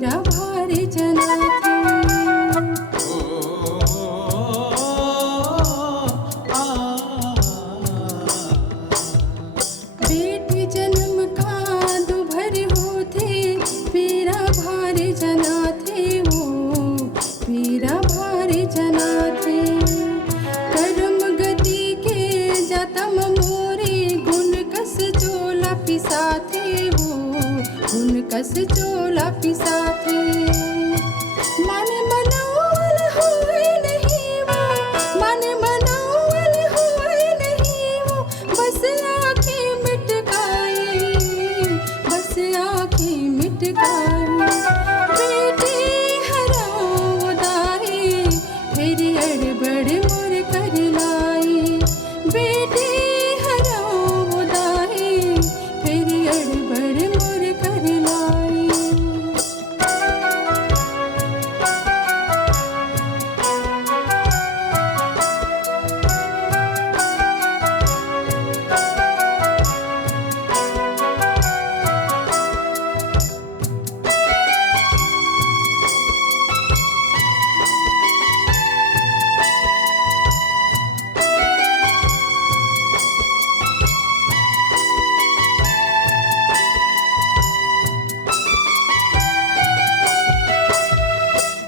पीरा भारी जना थे। बेटी जन्म का दुभर होते पीरा भारी जना थे, वो पीरा भारी जना थे। कर्म गति के जतम मोरे गुण कस चोला पिसा थे, वो गुण कस चोला पिसा थे। मन मनोवल हुए नहीं वो, मन मनोवल हुए नहीं वो, बस आँखें मिटकाई, बस आँखें मिटकाई। बेटी हराओ दाई फिर अड़बड़ मोर कर लाई, बेटी हराओ दाई फिर अड़बड़ मोर कर लाई।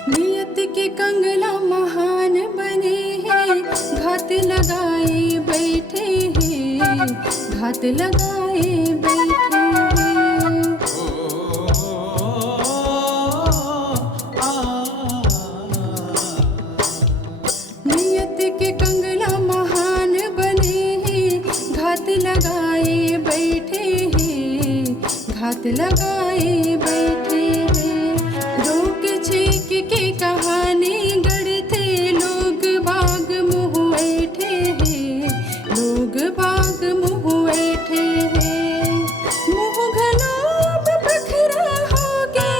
नियत के कंगला महान बने हैं, घात लगाए बैठे हैं, घात लगाए बैठे हैं। नियत के कंगला महान बने हैं, घात लगाए बैठे हैं, घात लगाए बैठे हैं। रोक छेक के कहानी गढ़ते लोग बाग मुँह ऐठे हैं, लोग बाग मुँह ऐठे हैं। मुँह घनोब बखरा होगे,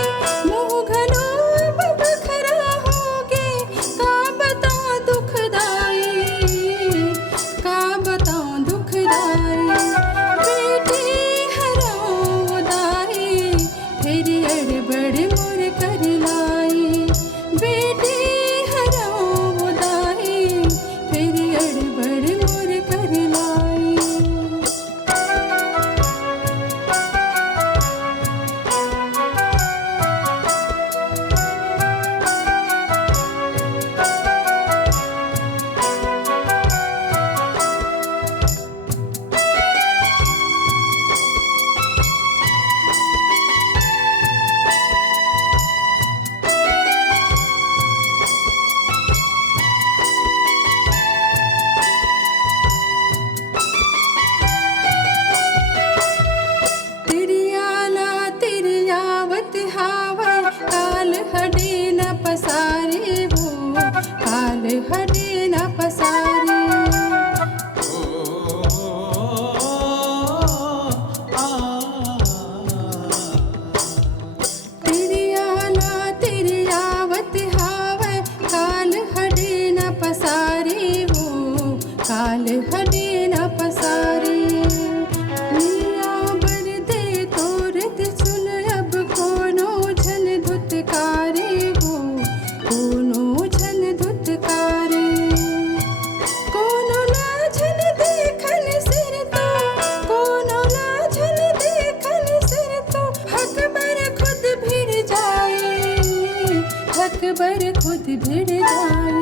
मुँह घनोब बखरा होगे, का बताऊं दुखदाई, का बताऊं दुखदाई। बेटी हराओ दाई फिर अड़बड़ मोर कर लाई, बेटी हराओ दाई फिर अड़बड़ मोर कर लाई। तिरियाला तिरियावत हावर काल हडे न पसारे, वो काल हडे न पसारे। तिरियाला तिरियावत हावर काल हडे न पसारे, वो काल हडे न पसारे। मिया बरदे तोरत सुन अब कोनो झन धुतकारे, वो कोनो झन धुतकारे। कोनो लाझन देखन सिर तो, कोनो लाझन देखन सिर तो, हक बर खुद भिड़ जाए, हक बर खुद भिड़ जाए।